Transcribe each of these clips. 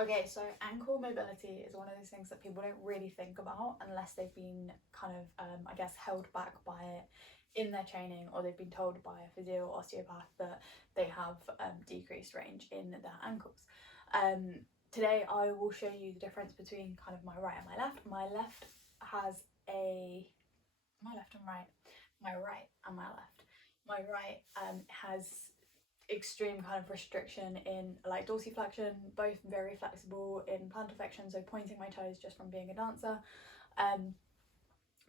Okay, so ankle mobility is one of those things that people don't really think about unless they've been kind of, I guess, held back by it in their training, or they've been told by a physio or osteopath that they have decreased range in their ankles. Today I will show you the difference between kind of my right and my left. My left has my left and right, my right and my left. My right has extreme kind of restriction in like dorsiflexion, both very flexible in plantar fascia, so pointing my toes just from being a dancer.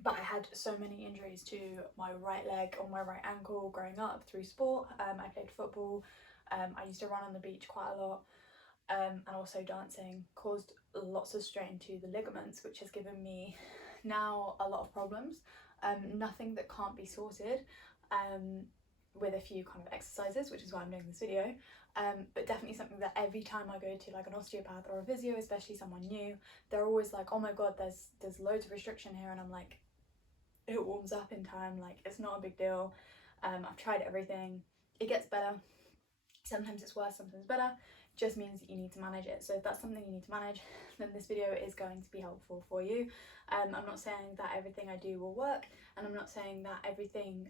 But I had so many injuries to my right leg or my right ankle growing up through sport. I played football. I used to run on the beach quite a lot. And also dancing caused lots of strain to the ligaments, which has given me now a lot of problems. Nothing that can't be sorted with a few kind of exercises, which is why I'm doing this video. But definitely something that every time I go to like an osteopath or a physio, especially someone new, they're always like, oh my god, there's loads of restriction here, and I'm like, it warms up in time, like it's not a big deal. I've tried everything, it gets better. Sometimes it's worse, sometimes better. Just means that you need to manage it. So if that's something you need to manage, then this video is going to be helpful for you. I'm not saying that everything I do will work, and I'm not saying that everything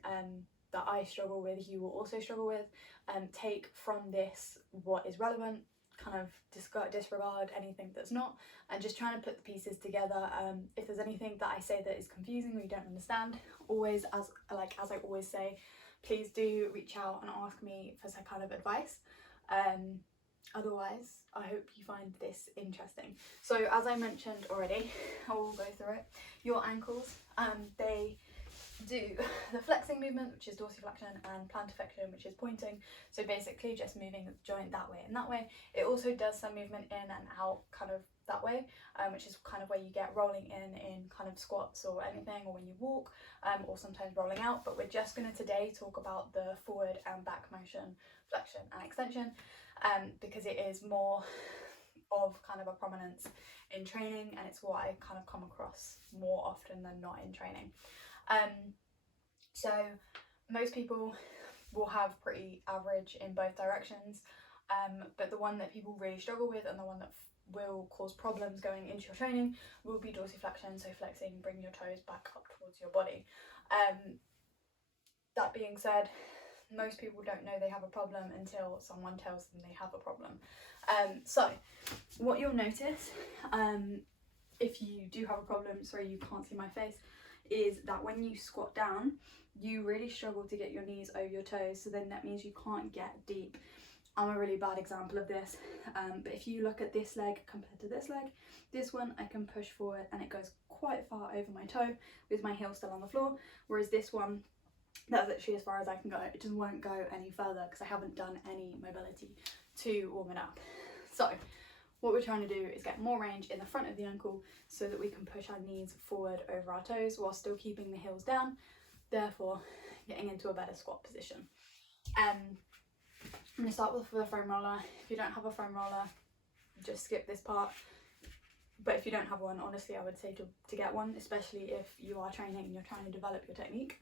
that I struggle with you will also struggle with. Take from this what is relevant, kind of disregard anything that's not, and just trying to put the pieces together. If there's anything that I say that is confusing or you don't understand, always, as I always say, please do reach out and ask me for some kind of advice. Otherwise, I hope you find this interesting. So as I mentioned already, I will go through it. Your ankles, they do the flexing movement, which is dorsiflexion, and plantar which is pointing. So basically just moving the joint that way and that way. It also does some movement in and out kind of that way, which is kind of where you get rolling in kind of squats or anything, or when you walk, or sometimes rolling out. But we're just going to today talk about the forward and back motion, flexion and extension, because it is more of kind of a prominence in training, and it's what I kind of come across more often than not in training. So most people will have pretty average in both directions, but the one that people really struggle with, and the one that will cause problems going into your training, will be dorsiflexion, so flexing, bring your toes back up towards your body. That being said, most people don't know they have a problem until someone tells them they have a problem. So what you'll notice, if you do have a problem, sorry you can't see my face, is that when you squat down, you really struggle to get your knees over your toes, so then that means you can't get deep. I'm a really bad example of this, but if you look at this leg compared to this leg, this one I can push forward and it goes quite far over my toe with my heel still on the floor, whereas this one, that's literally as far as I can go. It just won't go any further because I haven't done any mobility to warm it up. So what we're trying to do is get more range in the front of the ankle so that we can push our knees forward over our toes while still keeping the heels down, therefore getting into a better squat position. I'm going to start with the foam roller. If you don't have a foam roller, just skip this part. But if you don't have one, honestly, I would say to get one, especially if you are training and you're trying to develop your technique.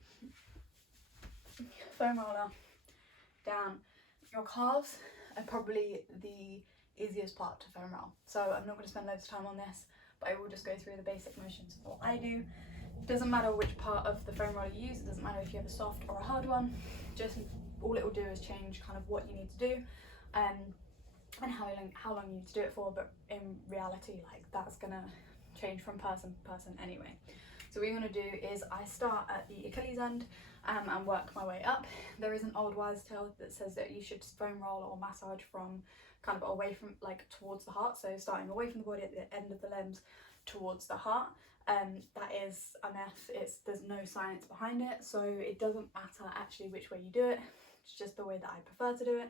Foam roller down. Your calves are probably the easiest part to foam roll, so I'm not going to spend loads of time on this, but I will just go through the basic motions of what I do. Doesn't matter which part of the foam roller you use, it doesn't matter if you have a soft or a hard one, just all it will do is change kind of what you need to do, and how long you need to do it for, but in reality, like, that's gonna change from person to person anyway. So what you're going to do is I start at the Achilles end and work my way up. There is an old wives' tale that says that you should foam roll or massage from kind of away from, like, towards the heart, so starting away from the body at the end of the limbs towards the heart. That is a myth. There's no science behind it, so it doesn't matter actually which way you do it. It's just the way that I prefer to do it.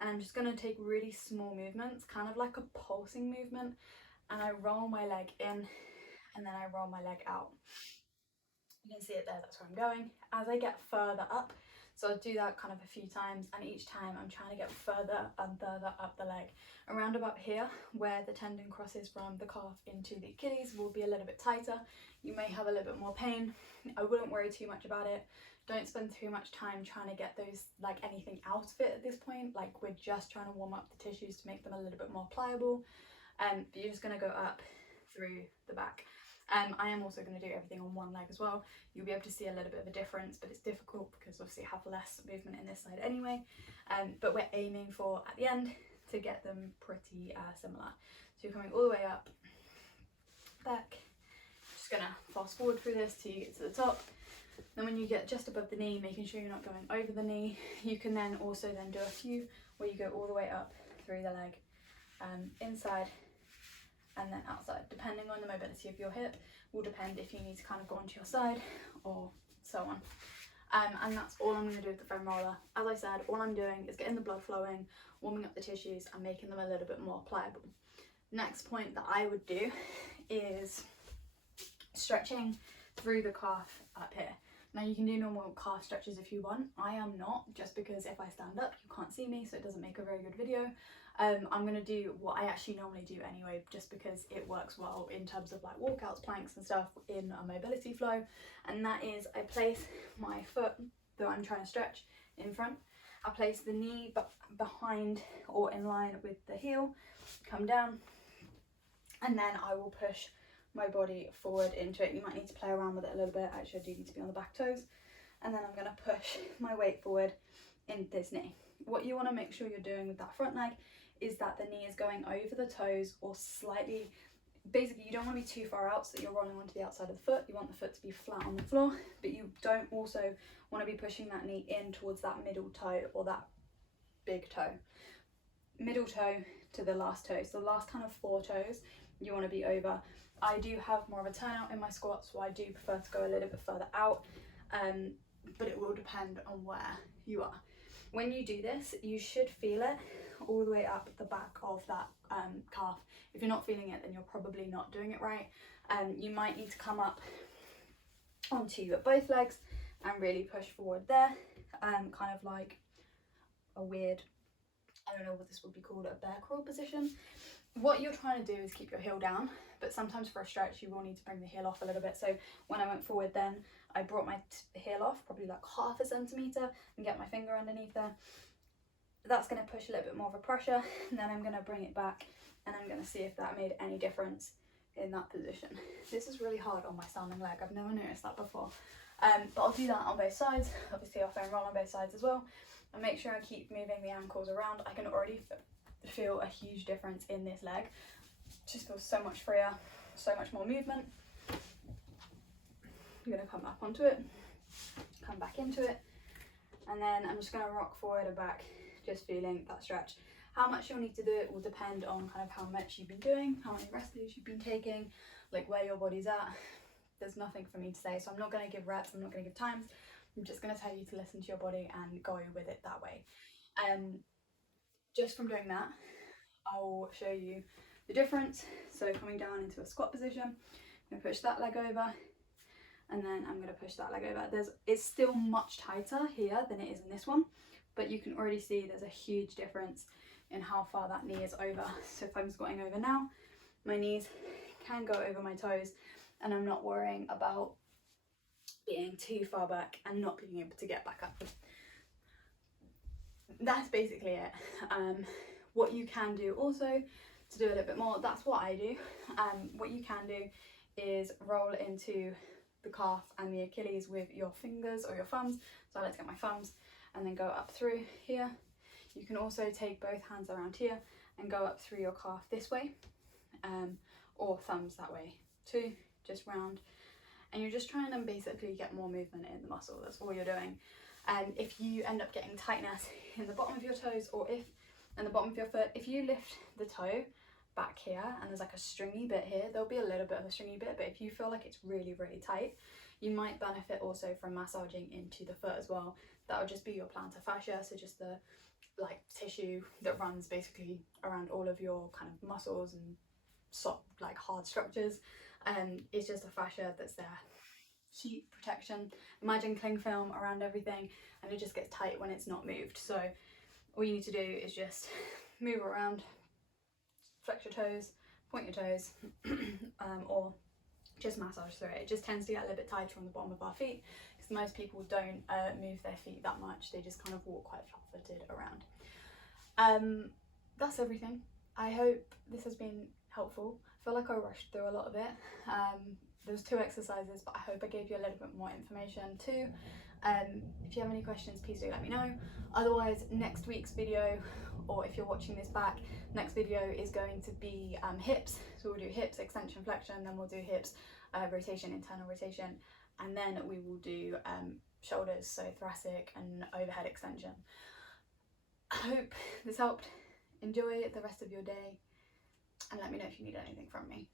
And I'm just going to take really small movements, kind of like a pulsing movement, and I roll my leg in and then I roll my leg out. You can see it there, that's where I'm going. As I get further up, so I'll do that kind of a few times, and each time I'm trying to get further and further up the leg. Around about here, where the tendon crosses from the calf into the Achilles, will be a little bit tighter. You may have a little bit more pain. I wouldn't worry too much about it. Don't spend too much time trying to get those, like, anything out of it at this point. Like, we're just trying to warm up the tissues to make them a little bit more pliable. but you're just going to go up through the back. I am also going to do everything on one leg as well. You'll be able to see a little bit of a difference, but it's difficult because obviously I have less movement in this side anyway. But we're aiming for, at the end, to get them pretty similar. So you're coming all the way up, back. Just going to fast forward through this till you get to the top. Then when you get just above the knee, making sure you're not going over the knee, you can then also then do a few where you go all the way up through the leg, inside and then outside, depending on the mobility of your hip, will depend if you need to kind of go onto your side or so on. And that's all I'm going to do with the foam roller. As I said, all I'm doing is getting the blood flowing, warming up the tissues and making them a little bit more pliable. Next point that I would do is stretching through the calf up here. Now you can do normal calf stretches if you want. I am not, just because if I stand up you can't see me, so it doesn't make a very good video. I'm going to do what I actually normally do anyway, just because it works well in terms of like walkouts, planks and stuff in a mobility flow, and that is I place my foot that I'm trying to stretch in front. I place the knee behind or in line with the heel, come down, and then I will push my body forward into it. You might need to play around with it a little bit. Actually, I do need to be on the back toes. And then I'm going to push my weight forward in this knee. What you want to make sure you're doing with that front leg is that the knee is going over the toes or slightly, basically you don't want to be too far out so that you're rolling onto the outside of the foot. You want the foot to be flat on the floor, but you don't also want to be pushing that knee in towards that middle toe or that big toe. Middle toe to the last toe. So the last kind of 4 toes you want to be over. I do have more of a turnout in my squats, so I do prefer to go a little bit further out, but it will depend on where you are. When you do this, you should feel it all the way up the back of that calf. If you're not feeling it, then you're probably not doing it right. You might need to come up onto both legs and really push forward there, kind of like a weird, I don't know what this would be called, a bear crawl position. What you're trying to do is keep your heel down, but sometimes for a stretch you will need to bring the heel off a little bit. So when I went forward then, I brought my heel off probably like ½ centimetre and get my finger underneath there. That's going to push a little bit more of a pressure, and then I'm going to bring it back and I'm going to see if that made any difference in that position. This is really hard on my standing leg, I've never noticed that before. But I'll do that on both sides. Obviously I'll foam roll on both sides as well, and make sure I keep moving the ankles around. I can already feel a huge difference in this leg. It just feels so much freer, so much more movement. I'm going to come up onto it, come back into it, and then I'm just going to rock forward and back, just feeling that stretch. How much you'll need to do it will depend on kind of how much you've been doing, how many rest days you've been taking, like where your body's at. There's nothing for me to say, so I'm not going to give reps, I'm not going to give times. I'm just going to tell you to listen to your body and go with it that way. Just from doing that, I'll show you the difference. So coming down into a squat position, I'm going to push that leg over, and then I'm going to push that leg over. It's still much tighter here than it is in this one, but you can already see there's a huge difference in how far that knee is over. So if I'm squatting over now, my knees can go over my toes, and I'm not worrying about being too far back and not being able to get back up. That's basically it. What you can do also to do a little bit more, that's what I do. What you can do is roll into the calf and the Achilles with your fingers or your thumbs. So let's get my thumbs and then go up through here. You can also take both hands around here and go up through your calf this way, or thumbs that way too, just round. And you're just trying to basically get more movement in the muscle. That's all you're doing. And if you end up getting tightness in the bottom of your toes or in the bottom of your foot, if you lift the toe back here and there's like a stringy bit here, there'll be a little bit of a stringy bit, but if you feel like it's really, really tight, you might benefit also from massaging into the foot as well. That would just be your plantar fascia, so just the like tissue that runs basically around all of your kind of muscles and soft, like hard structures. It's just a fascia that's there. Sheet protection. Imagine cling film around everything, and it just gets tight when it's not moved. So all you need to do is just move around, flex your toes, point your toes, or just massage through it. It just tends to get a little bit tighter on the bottom of our feet because most people don't move their feet that much. They just kind of walk quite flat-footed around. That's everything. I hope this has been helpful. I feel like I rushed through a lot of it. There was 2 exercises, but I hope I gave you a little bit more information too. If you have any questions, please do let me know. Otherwise, next week's video, or if you're watching this back, next video is going to be hips. So we'll do hips, extension, flexion, then we'll do hips, rotation, internal rotation, and then we will do shoulders, so thoracic and overhead extension. I hope this helped. Enjoy the rest of your day, and let me know if you need anything from me.